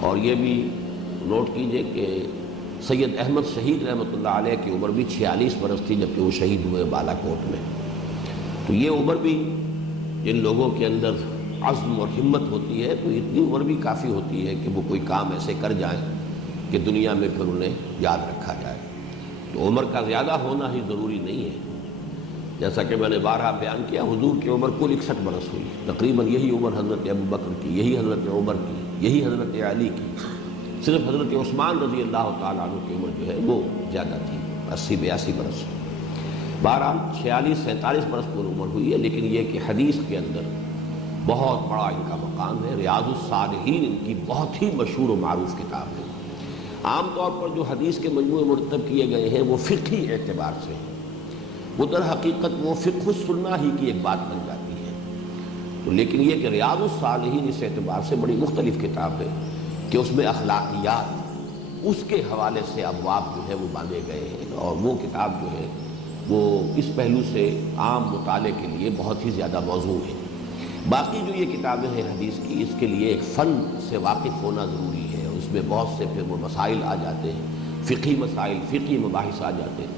اور یہ بھی نوٹ کیجئے کہ سید احمد شہید رحمۃ اللہ علیہ کی عمر بھی 46 برس تھی جبکہ وہ شہید ہوئے بالا کوٹ میں. تو یہ عمر بھی جن لوگوں کے اندر عزم اور ہمت ہوتی ہے تو اتنی عمر بھی کافی ہوتی ہے کہ وہ کوئی کام ایسے کر جائیں کہ دنیا میں پھر انہیں یاد رکھا جائے. تو عمر کا زیادہ ہونا ہی ضروری نہیں ہے. جیسا کہ میں نے بارہا بیان کیا، حضور کی عمر کل 61 برس ہوئی، تقریباً یہی عمر حضرت ابو بکر کی، یہی حضرت عمر کی، یہی حضرت علی کی. صرف حضرت عثمان رضی اللہ تعالیٰ عنہ کی عمر جو ہے وہ زیادہ تھی، 80-82 برس. بہرحال 46-47 برس پر عمر ہوئی ہے. لیکن یہ کہ حدیث کے اندر بہت بڑا ان کا مقام ہے. ریاض الصالحین ان کی بہت ہی مشہور و معروف کتاب ہے. عام طور پر جو حدیث کے مجموعے مرتب کیے گئے ہیں وہ فقہی اعتبار سے ہیں، وہ در حقیقت وہ فقہ السنہ ہی کی ایک بات بن جاتی ہے. تو لیکن یہ کہ ریاض الصالحین اس اعتبار سے بڑی مختلف کتاب ہے کہ اس میں اخلاقیات اس کے حوالے سے ابواب جو ہے وہ باندھے گئے ہیں، اور وہ کتاب جو ہے وہ اس پہلو سے عام مطالعے کے لیے بہت ہی زیادہ موزوں ہے. باقی جو یہ کتابیں ہیں حدیث کی، اس کے لیے ایک فن سے واقف ہونا ضروری ہے. اس میں بہت سے پھر وہ مسائل آ جاتے ہیں، فقہی مسائل، فقہی مباحث آ جاتے ہیں.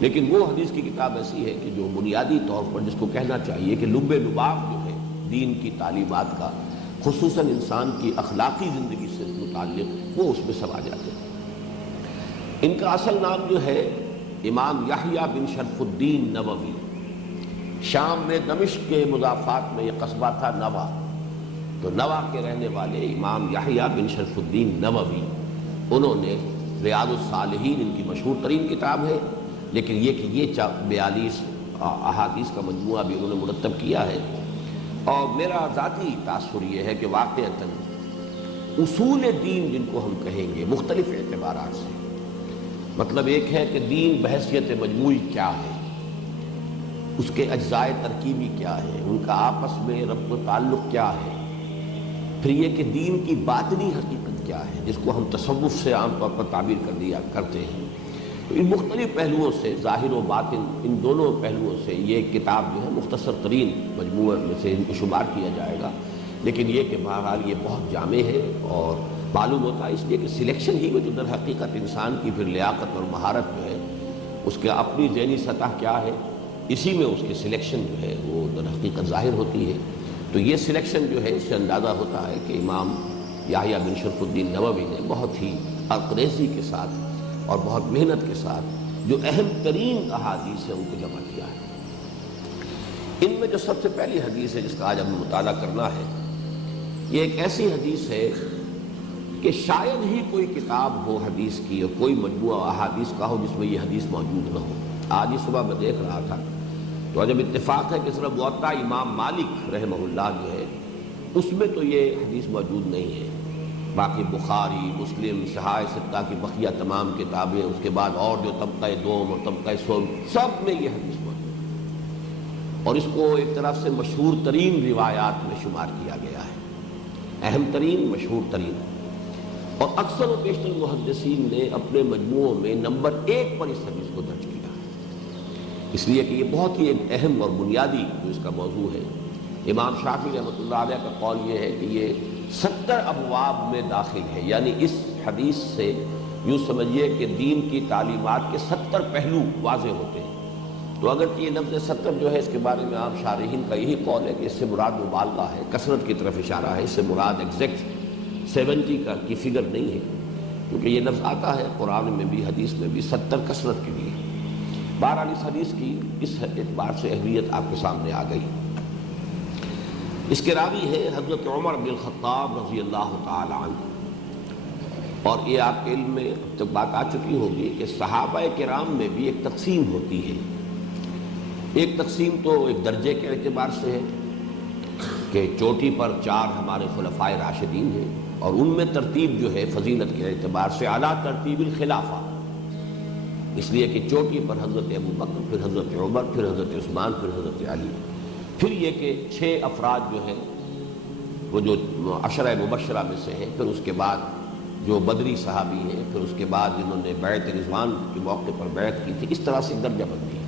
لیکن وہ حدیث کی کتاب ایسی ہے کہ جو بنیادی طور پر جس کو کہنا چاہیے کہ لب لباب جو ہے دین کی تعلیمات کا، خصوصاً انسان کی اخلاقی زندگی سے متعلق، وہ اس میں سب آ جاتے ہیں. ان کا اصل نام جو ہے امام یحییٰ بن شرف الدین نووی. شام میں دمشق کے مضافات میں یہ قصبہ تھا نوا. تو نوا کے رہنے والے امام یحییٰ بن شرف الدین نووی، انہوں نے ریاض الصالحین ان کی مشہور ترین کتاب ہے. لیکن یہ کہ یہ 42 احادیث کا مجموعہ بھی انہوں نے مرتب کیا ہے. اور میرا ذاتی تاثر یہ ہے کہ واقعتاً اصول دین جن کو ہم کہیں گے مختلف اعتبارات سے، مطلب ایک ہے کہ دین بحیثیت مجموعی کیا ہے، اس کے اجزائے ترکیبی کیا ہے، ان کا آپس میں ربط و تعلق کیا ہے. پھر یہ کہ دین کی باطنی حقیقت کیا ہے جس کو ہم تصوف سے عام طور پر تعبیر کر دیا کرتے ہیں. تو ان مختلف پہلوؤں سے، ظاہر و باطن ان دونوں پہلوؤں سے، یہ کتاب جو ہے مختصر ترین مجموعے میں سے ان کو شمار کیا جائے گا. لیکن یہ کہ بہرحال یہ بہت جامع ہے اور معلوم ہوتا ہے اس لیے کہ سلیکشن ہی میں جو در حقیقت انسان کی پھر لیاقت اور مہارت جو ہے اس کے اپنی ذہنی سطح کیا ہے، اسی میں اس کی سلیکشن جو ہے وہ در حقیقت ظاہر ہوتی ہے. تو یہ سلیکشن جو ہے اس سے اندازہ ہوتا ہے کہ امام یحییٰ بن شرف الدین نووی نے بہت ہی عرقریزی کے ساتھ اور بہت محنت کے ساتھ جو اہم ترین احادیث ہیں ان کو جمع کیا ہے. ان میں جو سب سے پہلی حدیث ہے جس کا آج ہمیں مطالعہ کرنا ہے، یہ ایک ایسی حدیث ہے کہ شاید ہی کوئی کتاب ہو حدیث کی اور کوئی مجموعہ احادیث کا ہو جس میں یہ حدیث موجود نہ ہو. آج ہی صبح میں دیکھ رہا تھا تو جب اتفاق ہے کہ صرف موطا امام مالک رحمہ اللہ جو ہے اس میں تو یہ حدیث موجود نہیں ہے. باقی بخاری، مسلم، صحاح ستہ کی بقیہ تمام کتابیں، اس کے بعد اور جو طبقہ دوم اور طبقہ سوم، سب میں یہ حدیث موجود ہے. اور اس کو ایک طرف سے مشہور ترین روایات میں شمار کیا گیا ہے، اہم ترین، مشہور ترین. اور اکثر و بیشتر محدثین نے اپنے مجموعوں میں نمبر 1 پر اس حدیث کو درج کیا ہے، اس لیے کہ یہ بہت ہی ایک اہم اور بنیادی جو اس کا موضوع ہے. امام شافعی رحمۃ اللہ علیہ کا قول یہ ہے کہ یہ 70 ابواب میں داخل ہے. یعنی اس حدیث سے یوں سمجھیے کہ دین کی تعلیمات کے 70 پہلو واضح ہوتے ہیں. تو اگر یہ لفظ 70 جو ہے اس کے بارے میں عام شارحین کا یہی قول ہے کہ اس سے مراد مبالغہ ہے، کثرت کی طرف اشارہ ہے. اس سے مراد ایگزیکٹ 70 کی فگر نہیں ہے، کیونکہ یہ لفظ آتا ہے قرآن میں بھی حدیث میں بھی 70 کثرت کے لیے. بہرحال اس حدیث کی اس اعتبار سے اہمیت آپ کے سامنے آ گئی. اس کے راوی ہے حضرت عمر بن الخطاب رضی اللہ تعالی عنہ. اور یہ آپ کے علم میں اب تک بات آ چکی ہوگی کہ صحابہ کرام میں بھی ایک تقسیم ہوتی ہے. ایک تقسیم تو ایک درجے کے اعتبار سے ہے کہ چوٹی پر 4 ہمارے خلفائے راشدین ہیں، اور ان میں ترتیب جو ہے فضیلت کے اعتبار سے اعلیٰ ترتیب الخلافہ، اس لیے کہ چوٹی پر حضرت ابو بکر، پھر حضرت عمر، پھر حضرت عثمان، پھر حضرت علی. پھر یہ کہ 6 افراد جو ہیں وہ جو عشرہ مبشرہ میں سے ہیں، پھر اس کے بعد جو بدری صحابی ہیں، پھر اس کے بعد جنہوں نے بیعت رضوان کے موقع پر بیعت کی تھی. اس طرح سے درجہ بندی ہے.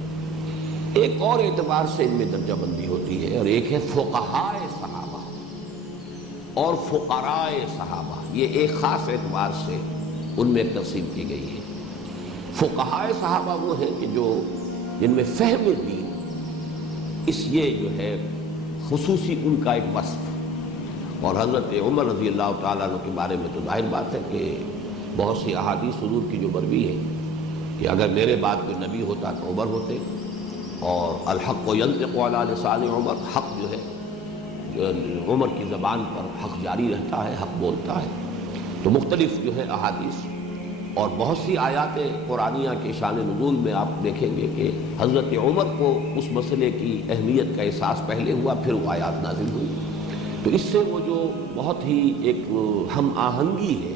ایک اور اعتبار سے ان میں درجہ بندی ہوتی ہے، اور ایک ہے فقہائے صحابہ. اور فقراء صحابہ، یہ ایک خاص اعتبار سے ان میں تقسیم کی گئی ہے۔ فقہاء صحابہ وہ ہیں کہ جو جن میں فہم دین، اس یہ جو ہے خصوصی ان کا ایک وصف۔ اور حضرت عمر رضی اللہ تعالیٰ عنہ کے بارے میں تو ظاہر بات ہے کہ بہت سی احادیث حضور کی جو مروی ہے کہ اگر میرے بعد کوئی نبی ہوتا تو عمر ہوتے، اور الحق ینطق علی لسان عمر، حق جو ہے جو عمر کی زبان پر حق جاری رہتا ہے، حق بولتا ہے۔ تو مختلف جو ہے احادیث اور بہت سی آیات قرآنیہ کے شان نزول میں آپ دیکھیں گے کہ حضرت عمر کو اس مسئلے کی اہمیت کا احساس پہلے ہوا، پھر وہ آیات نازل ہوئی۔ تو اس سے وہ جو بہت ہی ایک ہم آہنگی ہے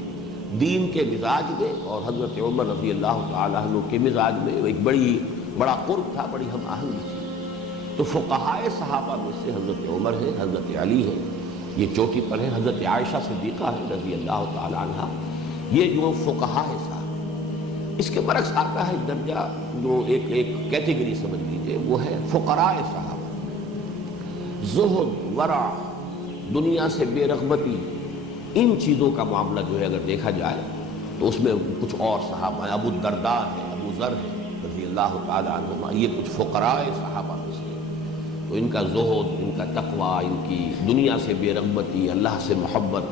دین کے مزاج میں اور حضرت عمر رضی اللہ تعالیٰ عنہ کے مزاج میں، ایک بڑا قرب تھا، بڑی ہم آہنگی تھی۔ تو فقہائے صحابہ میں سے حضرت عمر ہے، حضرت علی ہے، یہ چوٹی پر ہے، حضرت عائشہ صدیقہ ہے رضی اللہ تعالیٰ عنہ، یہ جو فقہائے صحابہ۔ اس کے برعکس آتا ہے درجہ جو ایک کیٹیگری سمجھ لیجئے، وہ ہے فقراء صحابہ۔ زہد، ورع، دنیا سے بے رغبتی، ان چیزوں کا معاملہ جو ہے اگر دیکھا جائے تو اس میں کچھ اور صحابہ ہیں، ابو الدرداء ہے، ابو ذر ہے رضی اللہ تعالیٰ عنہما، یہ کچھ فقراء صحابہ میں سے۔ تو ان کا زہد، ان کا تقویٰ، ان کی دنیا سے بے رغبتی، اللہ سے محبت،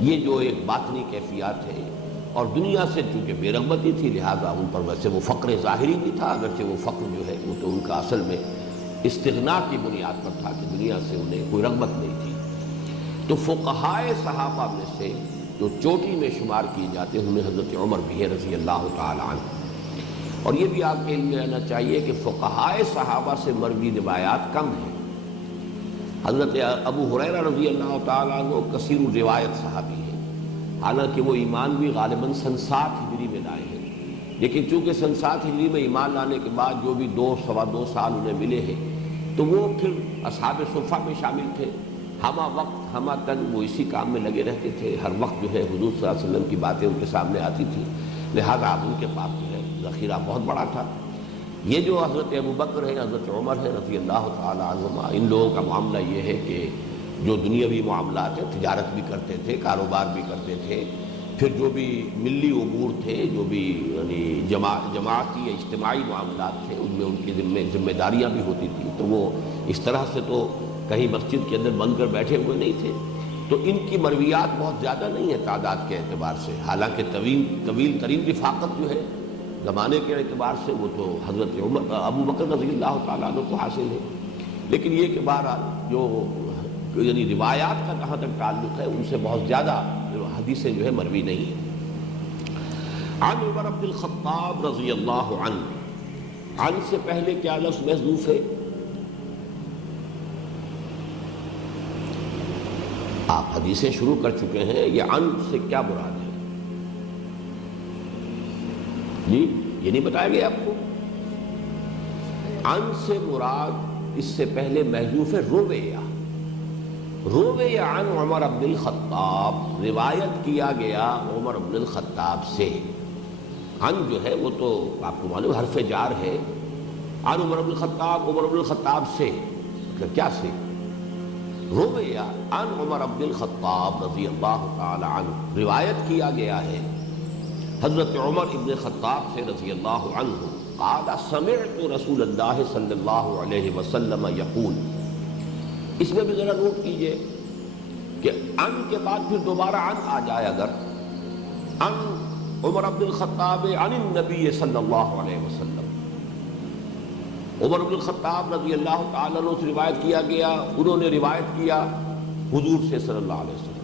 یہ جو ایک باطنی کیفیات ہے، اور دنیا سے چونکہ بے رغبتی تھی لہٰذا ان پر ویسے وہ فقر ظاہری نہیں تھا، اگرچہ وہ فقر جو ہے وہ تو ان کا اصل میں استغنا کی بنیاد پر تھا کہ دنیا سے انہیں کوئی رغبت نہیں تھی۔ تو فقہائے صحابہ میں سے جو چوٹی میں شمار کیے جاتے ہیں ان میں حضرت عمر بھی ہے رضی اللہ تعالیٰ عنہ۔ اور یہ بھی آپ کے علم میں رہنا چاہیے کہ فقہائے صحابہ سے مروی روایات کم ہیں۔ حضرت ابو ہریرہ رضی اللہ تعالیٰ عنہ کثیر الروایت صحابی ہیں، حالانکہ وہ ایمان بھی غالباً سن 7 ہجری میں لائے ہیں، لیکن چونکہ سن 7 ہجری میں ایمان لانے کے بعد جو بھی 2 سال انہیں ملے ہیں تو وہ پھر اصحاب صفہ میں شامل تھے، ہمہ وقت ہمہ تن وہ اسی کام میں لگے رہتے تھے، ہر وقت جو ہے حضور صلی اللہ علیہ وسلم کی باتیں ان کے سامنے آتی تھیں، لہذا اب ان کے پاس جو ہے ذخیرہ بہت بڑا تھا۔ یہ جو حضرت ابو بکر ہے، حضرت عمر ہے رضی اللہ تعالیٰ عنہما، ان لوگوں کا معاملہ یہ ہے کہ جو دنیاوی معاملات ہیں، تجارت بھی کرتے تھے، کاروبار بھی کرتے تھے، پھر جو بھی ملی امور تھے، جو بھی یعنی جماعتی یا اجتماعی معاملات تھے، ان میں ان کی ذمہ داریاں بھی ہوتی تھیں، تو وہ اس طرح سے تو کہیں مسجد کے اندر بند کر بیٹھے ہوئے نہیں تھے۔ تو ان کی مرویات بہت زیادہ نہیں ہے تعداد کے اعتبار سے، حالانکہ طویل ترین رفاقت جو ہے زمانے کے اعتبار سے وہ تو حضرت ابو بکر رضی اللہ تعالیٰ عنہ کو حاصل ہے، لیکن یہ کہ بہرحال جو یعنی روایات کا جہاں تک تعلق ہے ان سے بہت زیادہ حدیثیں جو ہے مروی نہیں ہیں۔ عن عمر بن الخطاب رضی اللہ عنہ، عن سے پہلے کیا لفظ محذوف ہے؟ آپ حدیثیں شروع کر چکے ہیں، یہ عن سے کیا مراد ہے؟ جی یہ نہیں بتایا گیا آپ کو؟ عن سے مراد اس سے پہلے محذوف ہے رویہ عن عمر بن الخطاب، روایت کیا گیا عمر بن الخطاب سے۔ عن جو ہے وہ تو آپ کو معلوم حرف جار ہے، عن عمر بن الخطاب، عمر بن الخطاب سے، مطلب کیا سے؟ رویہ عن عمر بن الخطاب رضی اللہ تعالی عنہ، روایت کیا گیا ہے حضرت عمر ابن خطاب سے رضی اللہ عنہ، قال سمعت رسول اللہ صلی اللہ علیہ وسلم یقول۔ اس میں بھی ذرا نوٹ کیجئے کہ ان کے بعد پھر دوبارہ ان آ جائے، اگر ان عمر بن الخطاب عن النبی صلی اللہ علیہ وسلم، عمر بن الخطاب رضی اللہ تعالیٰ عنہ سے روایت کیا گیا، انہوں نے روایت کیا حضور سے صلی اللہ علیہ وسلم،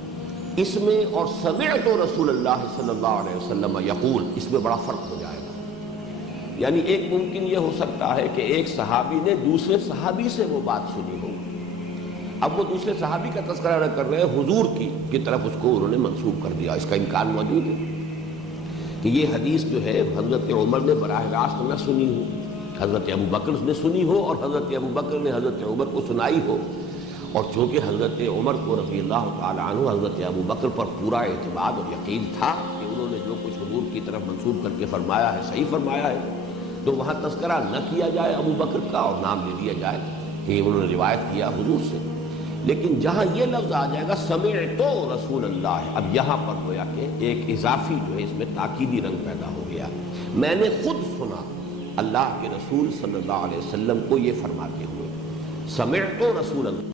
اس میں اور سمعت رسول اللہ صلی اللہ علیہ وسلم یقول، اس میں بڑا فرق ہو جائے گا۔ یعنی ایک ممکن یہ ہو سکتا ہے کہ ایک صحابی نے دوسرے صحابی سے وہ بات سنی ہو، اب وہ دوسرے صحابی کا تذکرہ نہ کر رہے حضور کی طرف اس کو انہوں نے منسوب کر دیا، اس کا امکان موجود ہے کہ یہ حدیث جو ہے حضرت عمر نے براہ راست نہ سنی ہو، حضرت ابو بکر نے سنی ہو اور حضرت ابو بکر نے حضرت عمر کو سنائی ہو، اور چونکہ حضرت عمر کو رضی اللہ تعالی عنہ حضرت ابو بکر پر پورا اعتماد اور یقین تھا کہ انہوں نے جو کچھ حضور کی طرف منسوب کر کے فرمایا ہے صحیح فرمایا ہے، تو وہاں تذکرہ نہ کیا جائے ابو بکر کا اور نام لے لیا جائے کہ انہوں نے روایت کیا حضور سے۔ لیکن جہاں یہ لفظ آ جائے گا سمعت رسول اللہ، اب یہاں پر گویا کہ ایک اضافی جو ہے اس میں تاکیدی رنگ پیدا ہو گیا، میں نے خود سنا اللہ کے رسول صلی اللہ علیہ وسلم کو یہ فرماتے ہوئے، سمعت رسول اللہ۔